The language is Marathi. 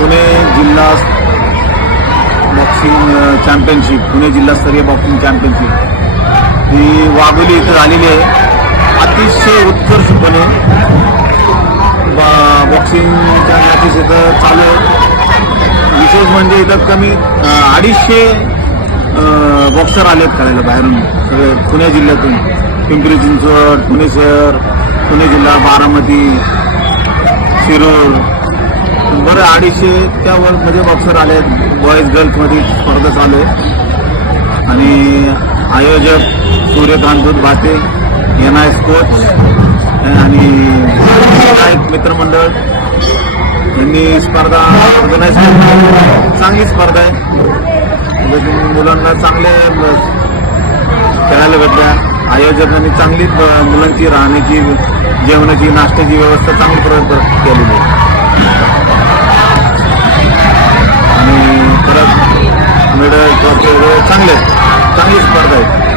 पुणे जिल्हा बॉक्सिंग चॅम्पियनशिप, पुणे जिल्हास्तरीय बॉक्सिंग चॅम्पियनशिप ही वाघोली इथं झालेली आहे. अतिशय उत्कर्षपणे बॉक्सिंगच्या मॅचेस इथं चालू आहे. विशेष म्हणजे इथं कमी 250 बॉक्सर आलेत खेळायला बाहेरून, सगळे पुणे जिल्ह्यातून. पिंपरी चिंचवड, पुणे शहर, पुणे जिल्हा, बारामती, शिरूर, बरं 250च्या वर मध्ये बॉक्सर आले. बॉईज गर्ल्समध्ये स्पर्धा चालू आहे. आणि आयोजक सूर्यकांत भाते, NIS कोच आणि एक मित्रमंडळ यांनी स्पर्धा ऑर्गनाईज केली. चांगली स्पर्धा आहे. मुलांना चांगले खेळायला भेटल्या. आयोजकांनी चांगली मुलांची राहण्याची, जेवणाची, नाश्त्याची व्यवस्था चांगली केलेली आहे. आणि परत मेडल ट्रॉफी वगैरे चांगली स्पर्धा आहे.